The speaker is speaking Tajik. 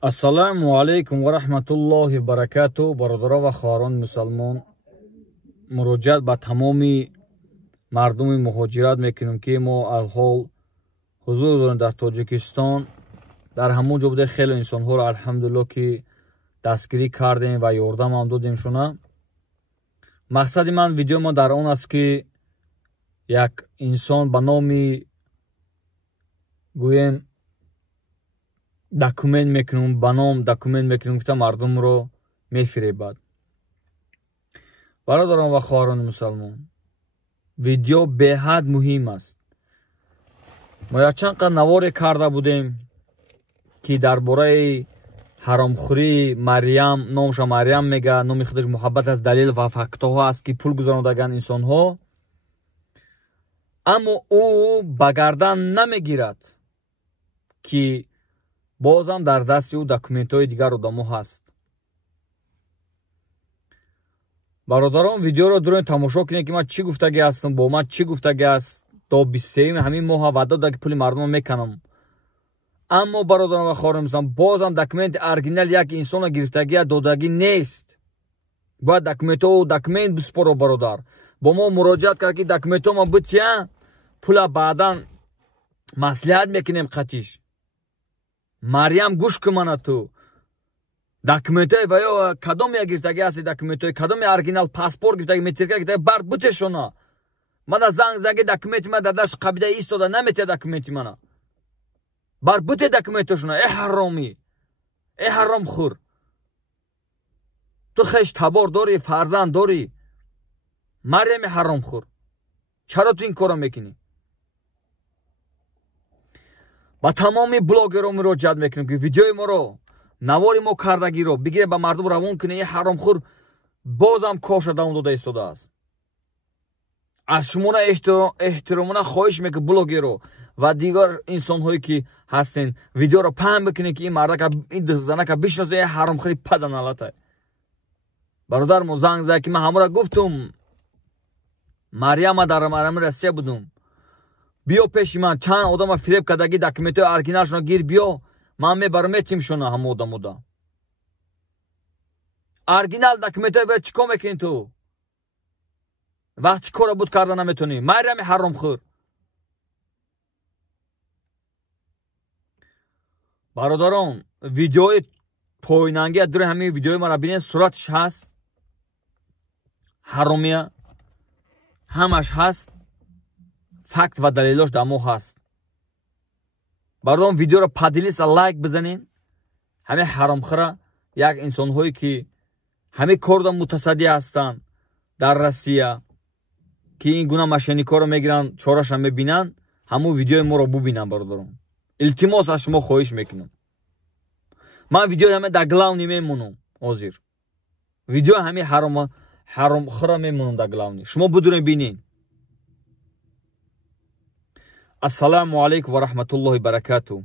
Ассаламу алейкум ва рахматуллоҳи ва баракатуҳ. Бародарон ва хоҳарони мусалмон, муроҷиат ба тамоми мардуми муҳоҷират мекунем ки мо алҳол ҳузур дорем дар Тоҷикистон. Дар ҳамон ҷо буда хеле инсонҳоро алҳамдулиллоҳ ки дастгирӣ кардем ва ёрдамам додем шуна. Мақсади ман видеои мо дар он аст ки як инсон ба номи гӯем документ мекунем, ба ном документ мекунем, гуфта мардумро мефиребад. Бародарон ва хоҳарони мусалмон, видео беҳад муҳим аст. мо якчанд қадр наворе карда будем ки дар бораи ҳаромхӯрии Марьям, номша Марьям мега, номи худаш муҳаббат аст, далел ва фактҳо аст ки пул гузарондагаанд инсонҳо. Аммо ӯ ба гардан намегирад ки бозам дар дасти ӯ документҳои дигар одамо ҳаст. бародарон, видеоро дурем тамошо кунем ки ман чӣ гуфтагӣ ҳастам, бо ман чӣ гуфтагӣ аст. То 23 ҳамин моҳа ваъда додам ки пули мардумро меканам. Аммо бародарон ва хоҳарони мусалмон, бозам документи оригинал як инсона гирифтагӣ додагӣ нест. Бояд документ биспоро бародар. Бо мо муроҷиат кард ки документҳома бития, пула баъдан маслиҳат мекунем қатиш. Марьям гӯш кумана ту. Документҳои ва ё кадом як гирифтагӣ ҳасти документҳои, кадом як оригинал паспорт гирифтагӣ, метирка гирифтагӣ, бар бутешона. Мана занг заги документи мана дар даст қабида истода, наметия документи мана. Бар буте документошона. Ҳаромӣ, ҳаромхӯр. Ту хеш табор дорӣ, фарзанд дорӣ. Марьями ҳаромхӯр. Чаро ту ин корро мекунӣ? ба тамоми блогерҳо муроҷиат мекунем ки видеои моро, навори мо кардагиро бигирем ба мардум равон кунем. Ин ҳаромхӯр бозам коша давом дода истодааст. аз шумона эҳтиромона хоҳиш мекунем блогерҳо ва дигар инсонҳое ки ҳастен, видеоро паҳн бикунем ки ин мардака, ин занака бишносе, ҳаромхӯри паданалатай. бародар, мо занг зад ки ман ҳамора гуфтум. Марьяма дар Марьями Россия будум. биё пеши ман, чанд одама фиреб кардагӣ документҳои оригиналшона гир, биё, ман мебарам метимшона ҳама одамода. Оригинал документҳои ва чӣ кор мекунӣ ту? вақти кора буд карда наметонӣ. Марьями ҳаромхӯр. бародарон, видеои поинанги дури ҳамин видеои мара бинед, сураташ ҳаст. ҳаромия ҳамаш ҳаст. факт ва далелош дамо ҳаст. бародарон, видеоро падилиса лайк бизанин. ҳамин ҳаромхӯра як инсонҳое ки ҳамин корда мутасадди ҳастанд дар Россия, ки ин гуна мошенникоро мегиранд, чораша мебинанд, ҳамун видеои моро бубинанд. бародарон, илтимос аз шумо хоҳиш мекунам. ман видеои ҳамин дар главни мемонам. ҳозир видеои ҳамин ҳаромхӯра мемонам дар главни. шумо будурем бинин. ассаламу алейкум ва рахматуллоҳи баракатуҳ.